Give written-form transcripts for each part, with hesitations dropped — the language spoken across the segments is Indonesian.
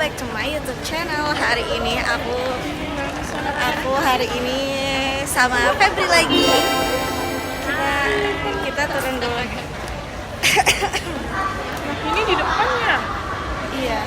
back to my YouTube channel. Hari ini aku sama Febri lagi. Kita turun dulu. Ini di depannya. Iya.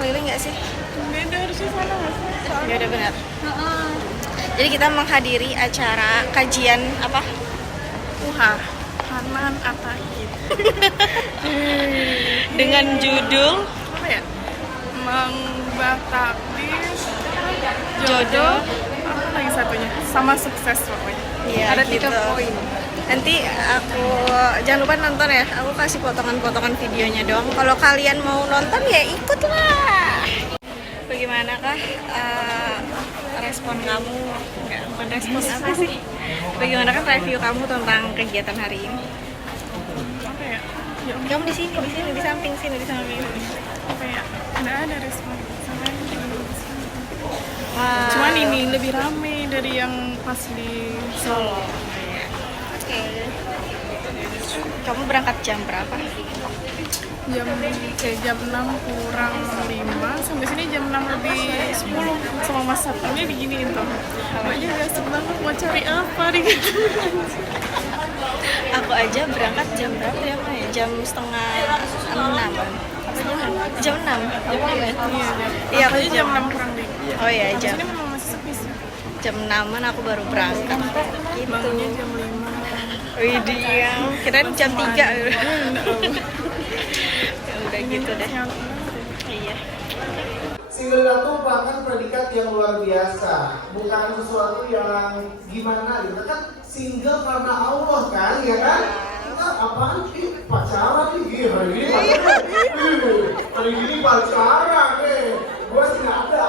Keliling nggak sih? Beda harusnya sana nggak sih? Ya udah benar. Jadi kita menghadiri acara kajian apa? Hanan Ataqib. Dengan judul Apa ya? Membataklis Jodoh. Apa lagi satunya? Sama sukses pokoknya. Iya, Ada 3 gitu. poin. Nanti aku jangan lupa nonton ya. Aku kasih potongan-potongan videonya doang. Kalau kalian mau nonton ya ikutlah. Bagaimanakah respon kamu? Bukan respon apa sih? Bagaimana kan review kamu tentang kegiatan hari ini? Apa ya? Ya ampun, Kamu di sini, di samping sini, di samping. apa ya? Nggak ada respon sama yang di sini. Wah. Cuman ini lebih rame dari yang pas di Solo. Oke. Kamu berangkat jam berapa? Jam 6 kurang 5 sampai sini jam 6 lebih 10 sama mas satpamnya diginiin tuh. Makanya biasa banget mau cari apa di Aku aja berangkat jam berapa ya? Jam setengah 6. Jam 6. Jam 6 ya? Iya, aku aja jam 6 kurang 5. Oh iya, Di jam sini memang masih sepi sih. jam 6-an aku baru berangkat. Gitu. Bangunnya jam 5. Wih, dia kirain jam 3. Ya udah gitu deh. Iya. Single itu merupakan predikat yang luar biasa, bukan sesuatu yang gimana gitu kan. Single karena Allah kan, ya kan? Kita apaan sih? Pacaran nih, hari ini pacaran. Hari ini pacaran nih. Gua sih nggak ada.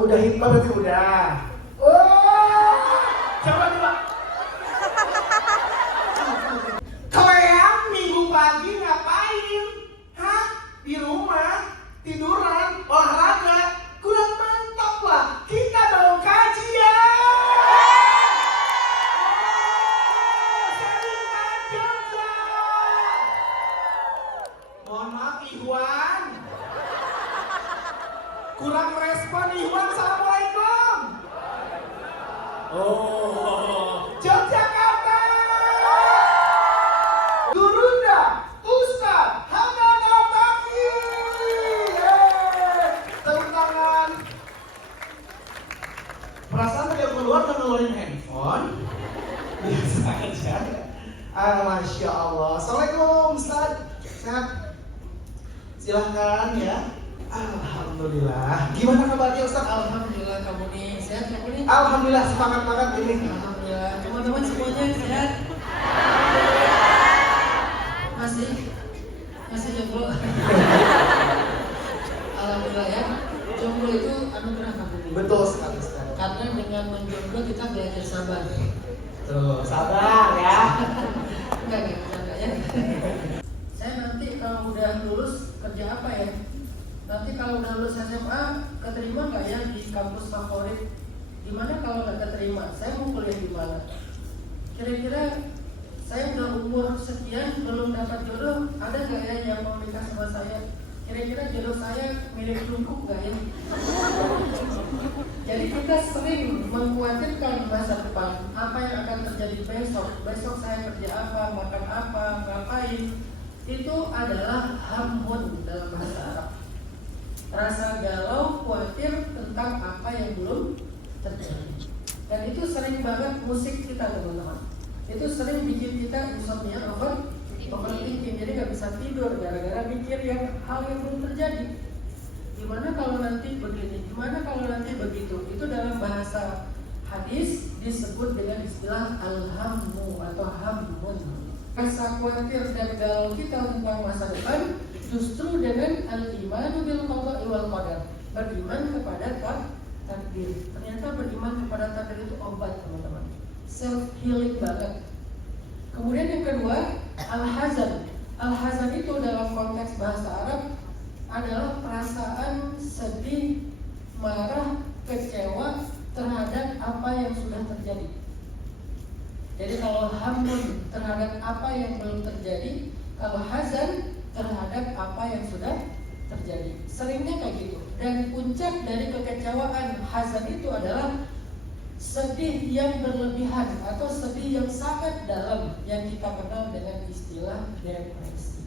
Udah hikmah berarti udah. Oh, coba. Kalian minggu pagi ngapain? Hah? Di rumah? Tiduran? Olahraga? Kurang mantap lah. Kita mau kajian. Seringan Jogja. Mohon maaf Ikhwan. Kurang respon Ikhwan. Assalamualaikum. Oh, Yogyakarta. Gurunda Ustaz Hanan Ataqib. Tepuk tangan. Perasaan tadi aku keluar dan ngeluarin handphone. Biasa aja. Masya Allah. Assalamualaikum Ustaz. Sehat? Silahkan ya. Alhamdulillah. Gimana kabarnya Ustaz? Alhamdulillah, kamu nih sehat, kamu nih? Alhamdulillah, semangat banget ini. Alhamdulillah, teman-teman semuanya sehat? Masih jomblo? Alhamdulillah ya, jomblo itu anugerah kamu nih. Betul sekali Ustaz. Karena dengan menjomblo kita belajar sabar. Tuh, sabar ya. Enggak ya. Saya nanti kalau udah lulus kerja apa ya? Nanti kalau udah lulus SMA, keterima nggak ya di kampus favorit? Gimana kalau nggak keterima? Saya mau kuliah di mana? Kira-kira saya udah umur sekian belum dapat jodoh, ada nggak ya yang mau nikah sama saya? Kira-kira jodoh saya milik lungkup nggak ya? Jadi kita sering mengkhawatirkan masa depan, apa yang akan terjadi besok. Besok saya kerja apa, makan apa, ngapain? Itu adalah hammun dalam bahasa Arab. Rasa galau, khawatir tentang apa yang belum terjadi. Dan itu sering banget musik kita teman-teman. Itu sering bikin kita insomnia, overthinking. Jadi nggak bisa tidur gara-gara mikir hal yang belum terjadi. Gimana kalau nanti begini? Gimana kalau nanti begitu? Itu dalam bahasa hadis disebut dengan istilah al-hammu atau hammun. Rasa khawatir dan galau kita tentang masa depan justru dengan al-imanu bil qada'i wal qadar, beriman kepada takdir. Ternyata beriman kepada takdir itu obat teman-teman, self healing banget. Kemudian yang kedua, al-hazan. Al-hazan itu dalam konteks bahasa Arab adalah perasaan sedih, marah, kecewa terhadap apa yang sudah terjadi. Jadi kalau hamun terhadap apa yang belum terjadi, kalau hazan terhadap apa yang sudah terjadi. Seringnya kayak gitu. Dan puncak dari kekecewaan hazan itu adalah sedih yang berlebihan atau sedih yang sangat dalam yang kita kenal dengan istilah depresi.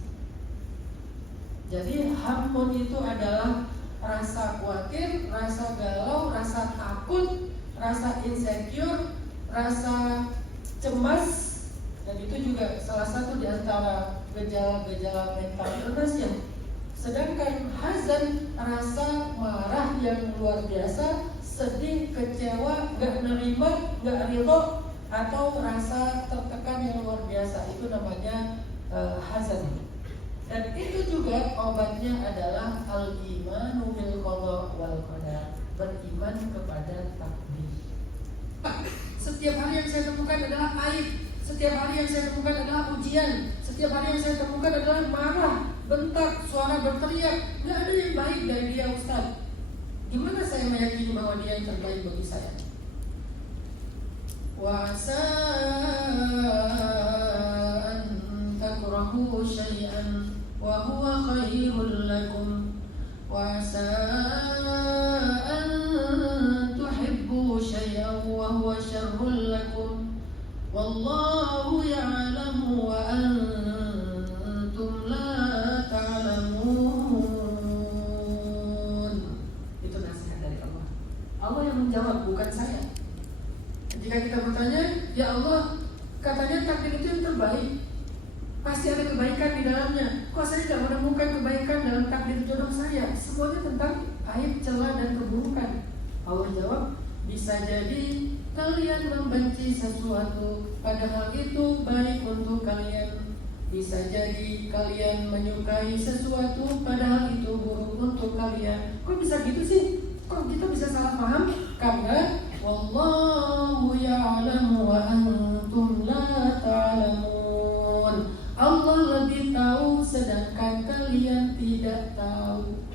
Jadi hamun itu adalah rasa khawatir, rasa galau, rasa takut, rasa insecure, rasa cemas, dan itu juga salah satu di antara gejala-gejala mental illness ya. Sedangkan hazan rasa marah yang luar biasa, sedih, kecewa, gak nerima, gak ridho, atau rasa tertekan yang luar biasa, itu namanya hazan. Dan itu juga obatnya adalah al-imanu bil qada wal qadar, beriman kepada takdir. Setiap hari yang saya temukan adalah aib, setiap hari yang saya temukan adalah ujian, setiap hari yang saya temukan adalah marah, bentak, suara berteriak. Gak ada yang baik dari dia, Ustaz. Gimana saya meyakini bahwa dia yang terbaik bagi saya? Wa asa an takrahu syai'an wa huwa khairul lakum wa asa an tuhibbu syai'an wa huwa syarrul lakum wallahu ya'lamu wa antum la ta'lamun. Itu nasihat dari Allah. Allah yang menjawab, bukan saya. Ketika kita bertanya, ya Allah, katanya takdir itu yang terbaik, pasti ada kebaikan di dalamnya. Kok saya tidak menemukan kebaikan dalam takdir jodoh saya? Semuanya tentang aib, celah, dan keburukan. Allah jawab, bisa jadi kalian membenci sesuatu padahal itu baik untuk kalian. Bisa jadi kalian menyukai sesuatu padahal itu buruk untuk kalian. Kok bisa gitu sih? Kok kita bisa salah paham? Karena wallahu ya'lamu wa antum la ta'lamun. Allah lebih tahu sedangkan kalian tidak tahu.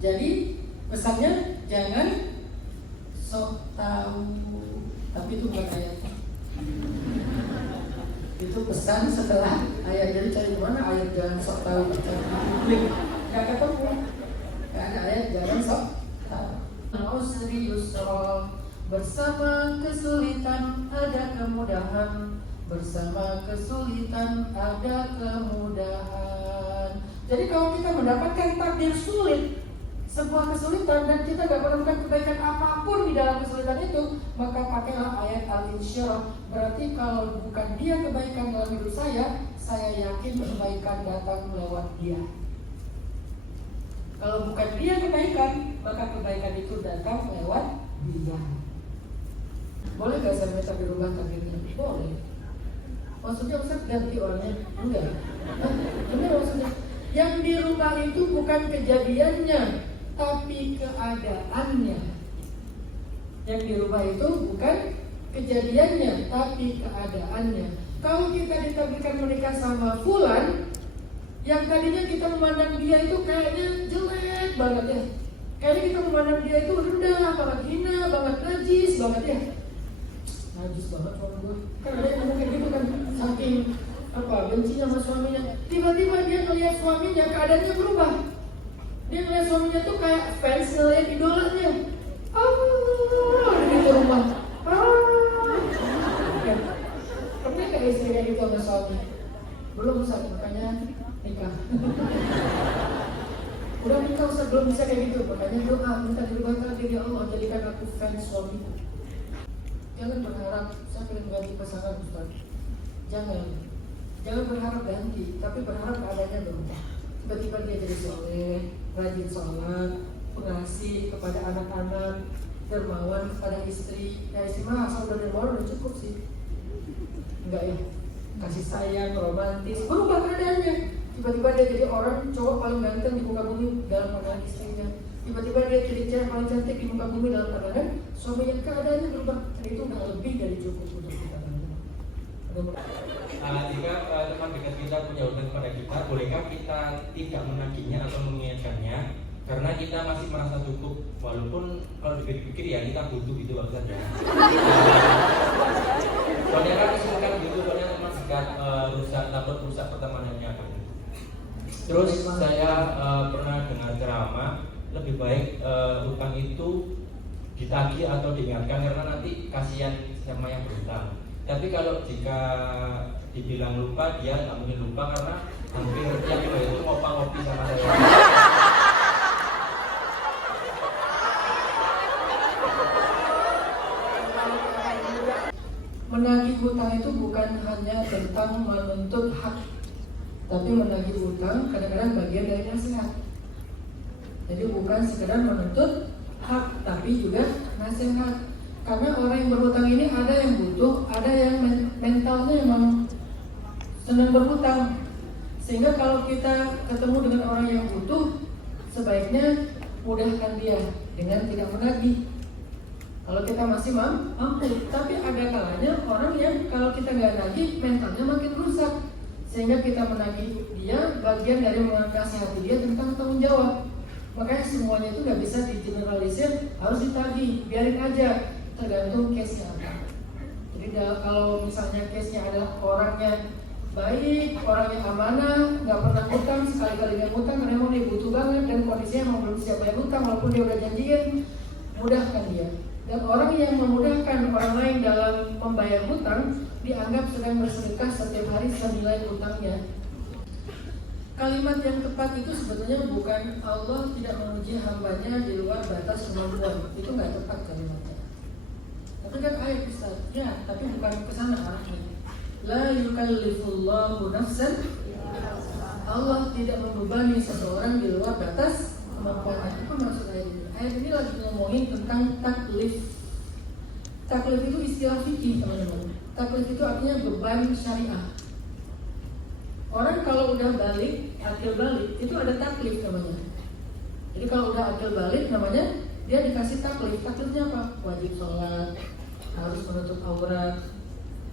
Jadi pesannya jangan sok tahu, tapi itu bukan ayat. Itu pesan setelah ayat. Jadi cari di mana ayat jangan sok tahu, nggak ketemu. Nggak ada ayat jangan sok tahu. Usri yusra, bersama kesulitan ada kemudahan, bersama kesulitan ada kemudahan. Jadi kalau kita mendapatkan takdir sulit, sebuah kesulitan, dan kita gak menemukan kebaikan apapun di dalam kesulitan itu, maka pakailah ayat al-insyirah. Berarti kalau bukan dia kebaikan dalam hidup saya yakin kebaikan datang lewat dia. Kalau bukan dia kebaikan, maka kebaikan itu datang lewat dia. Boleh gak saya minta dirubah takdirnya? Boleh. Maksudnya Ustaz ganti orangnya? Enggak. Gimana maksudnya? Yang dirubah itu bukan kejadiannya, tapi keadaannya. Yang dirubah itu bukan kejadiannya, tapi keadaannya. Kalau kita ditakdirkan menikah sama fulan, yang tadinya kita memandang dia itu kayaknya jelek banget ya, kayaknya kita memandang dia itu rendah banget, hina banget, najis banget ya. Najis banget kalau gue. Kan ada yang ngomong kayak gitu kan, saking benci sama suaminya. Tiba-tiba dia ngeliat suaminya, keadaannya berubah. Dia ngeliat suaminya tuh kayak fans ngeliat idolanya. Di rumah. Pernah gak istri kayak gitu sama suami? Belum, Ustaz, makanya nikah. Udah nikah, Ustaz, belum bisa kayak gitu. Makanya doa, minta dirubah takdir, ya Allah, jadikan aku fans suamiku. Jangan berharap saya pengen ganti pasangan, Ustaz. Jangan berharap ganti, tapi berharap keadaannya berubah. Tiba-tiba dia jadi soleh, rajin sholat, pengasih kepada anak-anak, dermawan kepada istri. Ya istri mah asal udah dermawan udah cukup sih. Enggak ya? Kasih sayang, romantis, berubah keadaannya. Tiba-tiba dia jadi orang cowok paling ganteng di muka bumi dalam pandangan istrinya. Tiba-tiba dia jadi cewek paling cantik di muka bumi dalam pandangan suaminya. Keadaannya berubah, dan itu udah lebih dari cukup untuk kita bangga. Jika teman dekat kita punya hutang kepada kita, bolehkah kita tidak menagihnya atau mengingatkannya karena kita masih merasa cukup, walaupun kalau dipikir-pikir ya kita butuh itu maksudnya. Soalnya kan kesulitan gitu, soalnya teman dekat rusak, takut rusak pertemanannya. Terus saya pernah dengar ceramah lebih baik utang itu ditagih atau diingatkan karena nanti kasihan sama yang berutang. Tapi kalau jika dibilang lupa, dia nggak mungkin lupa karena hampir tiap hari itu ngopi sama saya. Menagih hutang itu bukan hanya tentang menuntut hak, tapi menagih hutang kadang-kadang bagian dari nasihat. Jadi bukan sekedar menuntut hak, tapi juga nasihat. Karena orang yang berhutang ini ada yang butuh, ada yang mentalnya memang senang berhutang. Sehingga kalau kita ketemu dengan orang yang butuh, sebaiknya mudahkan dia dengan tidak menagih. Kalau kita masih mampu, tapi ada kalanya orang yang kalau kita nggak nagih, mentalnya makin rusak. Sehingga kita menagih dia bagian dari menasihati dia tentang tanggung jawab. Makanya semuanya itu nggak bisa digeneralisir, harus ditagih, biarin aja, tergantung case-nya apa. Jadi kalau misalnya case-nya adalah orangnya baik, orangnya amanah, nggak pernah hutang, sekali-kali dia hutang karena emang dia butuh banget dan kondisinya emang belum siap bayar hutang walaupun dia udah janjiin, mudahkan dia. Dan orang yang memudahkan orang lain dalam membayar hutang dianggap sedang bersedekah setiap hari senilai hutangnya. Kalimat yang tepat itu sebetulnya bukan Allah tidak menguji hambanya di luar batas kemampuan. Itu nggak tepat kalimatnya. Tapi kan ayat Ustaz, ya, tapi bukan kesana arahnya. La yukallifullahu nafsan. Allah tidak membebani seseorang di luar batas kemampuan. Itu maksud ayat ini. Ayat ini lagi ngomongin tentang taklif. Taklif itu istilah fikih, teman-teman. Taklif itu artinya beban syariah. Orang kalau udah balik, akil balik, itu ada taklif namanya. Jadi kalau udah akil balik namanya, dia dikasih taklif. Taklifnya apa? Wajib sholat, harus menutup aurat.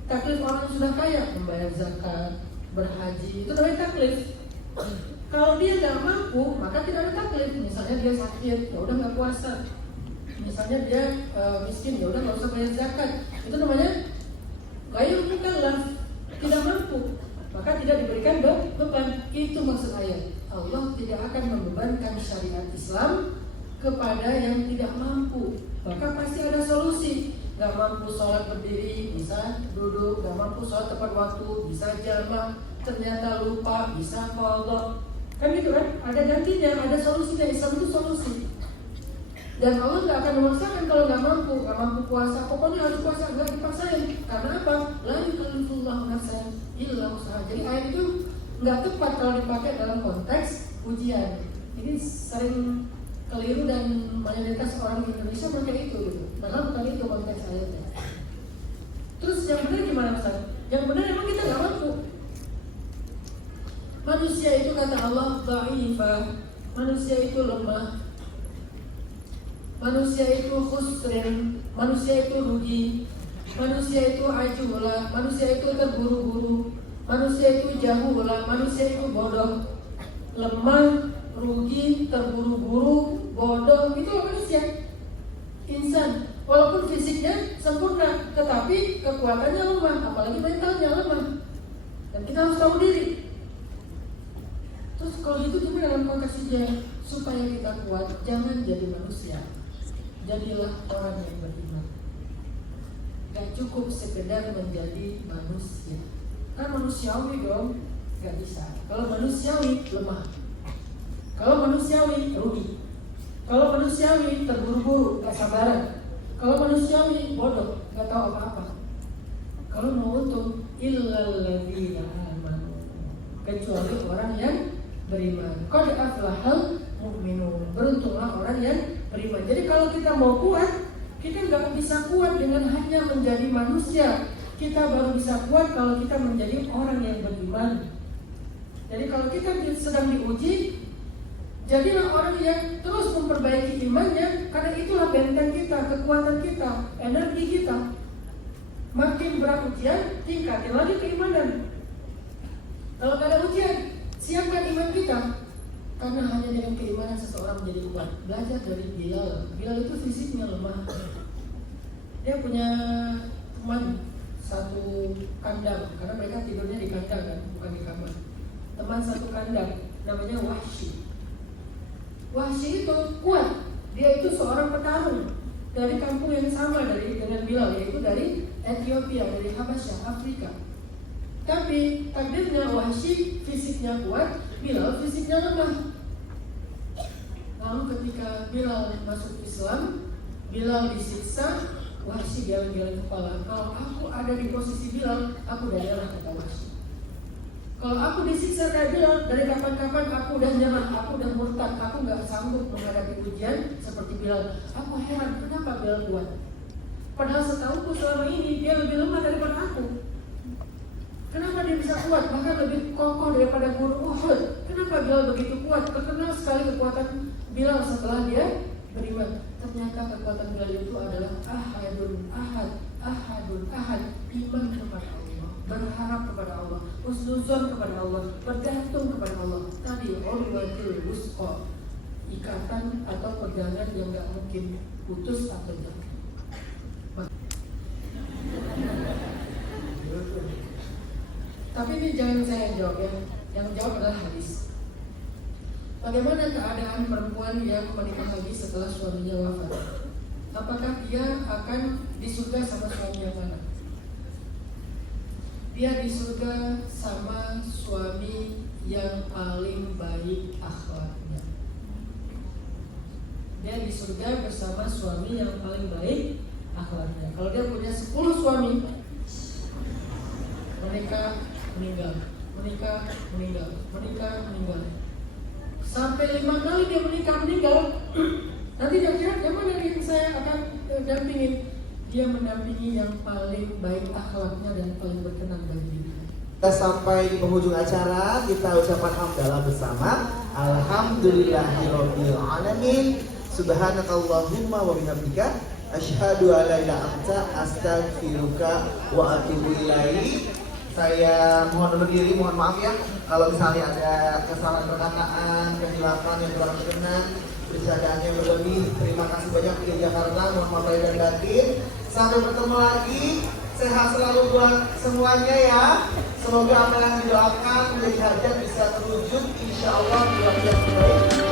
Taklif orang yang sudah kaya, membayar zakat, berhaji, itu namanya taklif. Kalau dia nggak mampu, maka tidak ada taklif. Misalnya dia sakit, ya udah nggak puasa. Misalnya dia miskin, ya udah nggak usah bayar zakat. Itu namanya ghairul mukallaf, tidak mampu, maka tidak diberikan beban. Itu maksud ayat. Allah tidak akan membebankan syariat Islam kepada yang tidak mampu. Maka pasti ada solusi. Gak mampu sholat berdiri, bisa duduk. Gak mampu sholat tepat waktu, bisa jamak. Ternyata lupa, bisa qadha. Kan gitu kan? Ada gantinya, ada solusinya. Islam itu solusi. Dan Allah gak akan memaksakan kalau gak mampu puasa. Pokoknya harus puasa, gak dipaksain. Karena apa? La yukallifullahu nafsan illa wus'aha. Jadi ayat itu gak tepat kalau dipakai dalam konteks ujian. Ini sering keliru dan mayoritas orang di Indonesia pakai itu gitu. Padahal bukan itu konteks ayatnya. Terus yang benar gimana Ustaz? Yang benar emang kita gak mampu. Manusia itu kata Allah dha'ifah. Manusia itu lemah. Manusia itu khusrin, manusia itu rugi, manusia itu ajulah, manusia itu terburu-buru, manusia itu jahulah, manusia itu bodoh, lemah, rugi, terburu-buru, bodoh, itu manusia, insan. Walaupun fisiknya sempurna, tetapi kekuatannya lemah, apalagi mentalnya lemah. Dan kita harus tahu diri. Terus kalau itu gimana dalam konteks ujian? Supaya kita kuat, jangan jadi manusia. Jadilah orang yang beriman. Gak cukup sekedar menjadi manusia. Kan manusiawi dong, gak bisa. Kalau manusiawi lemah. Kalau manusiawi rugi. Kalau manusiawi terburu-buru, gak sabaran. Kalau manusiawi bodoh, gak tahu apa-apa. Kalau mau untung, illal ladzina amanu. Kecuali orang yang beriman. Qad aflahal mu'minun. Beruntunglah orang yang beriman. Jadi kalau kita mau kuat, kita nggak bisa kuat dengan hanya menjadi manusia. Kita baru bisa kuat kalau kita menjadi orang yang beriman. Jadi kalau kita sedang diuji, jadilah orang yang terus memperbaiki imannya. Karena itulah benteng kita, kekuatan kita, energi kita. Makin berat ujian, tingkatin lagi keimanan. Kalau nggak ada ujian, siapkan iman kita. Karena hanya dengan keimanan seseorang menjadi kuat. Belajar dari Bilal. Bilal itu fisiknya lemah. Dia punya teman satu kandang, karena mereka tidurnya di kandang kan, bukan di kamar. Teman satu kandang. namanya Wahsy. Wahsy itu kuat. Dia itu seorang petarung dari kampung yang sama dengan Bilal, yaitu dari Ethiopia, dari Habasyah, Afrika. Tapi takdirnya Wahsy fisiknya kuat, Bilal fisiknya lemah. Lalu ketika Bilal masuk Islam, Bilal disiksa, Wahsy geleng-geleng kepala. Kalau aku ada di posisi Bilal, aku udah nyerah, kata Wahsy. Kalau aku disiksa kayak Bilal, dari kapan-kapan aku udah nyerah, aku udah murtad, aku nggak sanggup menghadapi ujian seperti Bilal. Aku heran, kenapa Bilal kuat? Padahal setahuku selama ini dia lebih lemah daripada aku. Kenapa dia bisa kuat, bahkan lebih kokoh daripada Gunung Uhud? Kenapa Bilal begitu kuat? Terkenal sekali kekuatan Bilal setelah dia beriman. Ternyata kekuatan Bilal itu adalah ahadun ahad, ahadun ahad, iman kepada Allah, berharap kepada Allah, husnuzon kepada Allah, bergantung kepada Allah. Tadi urwatul wusqa, ikatan atau pegangan yang gak mungkin putus atau jatuh. Tapi ini jangan saya yang jawab, yang jawab adalah hadis. Bagaimana keadaan perempuan yang menikah lagi setelah suaminya wafat? Apakah dia akan di surga sama suami yang mana? Dia di surga sama suami yang paling baik akhlaknya. Dia di surga bersama suami yang paling baik akhlaknya. Kalau dia punya 10 suami, menikah, meninggal, menikah, meninggal, menikah, meninggal. Sampai 5 kali dia menikah, meninggal. Nanti dia kira yang mana yang saya akan dampingin? Dia mendampingi yang paling baik akhlaknya dan paling berkenan bagi dirinya. Kita sampai di penghujung acara, kita ucapkan hamdalah bersama. Alhamdulillahirabbil alamin. Subhanakallahumma wa bihamdika asyhadu an la ilaha illa anta astaghfiruka wa atubu ilaik. Saya mohon undur diri, mohon maaf ya kalau misalnya ada kesalahan perkataan, kehilapan yang kurang berkenan, bercandaan yang berlebih. Terima kasih banyak di Jakarta, mohon maaf lahir dan batin. Sampai bertemu lagi, sehat selalu buat semuanya ya. Semoga apa yang didoakan menjadi hajat bisa terwujud, insya Allah luar biasa baik.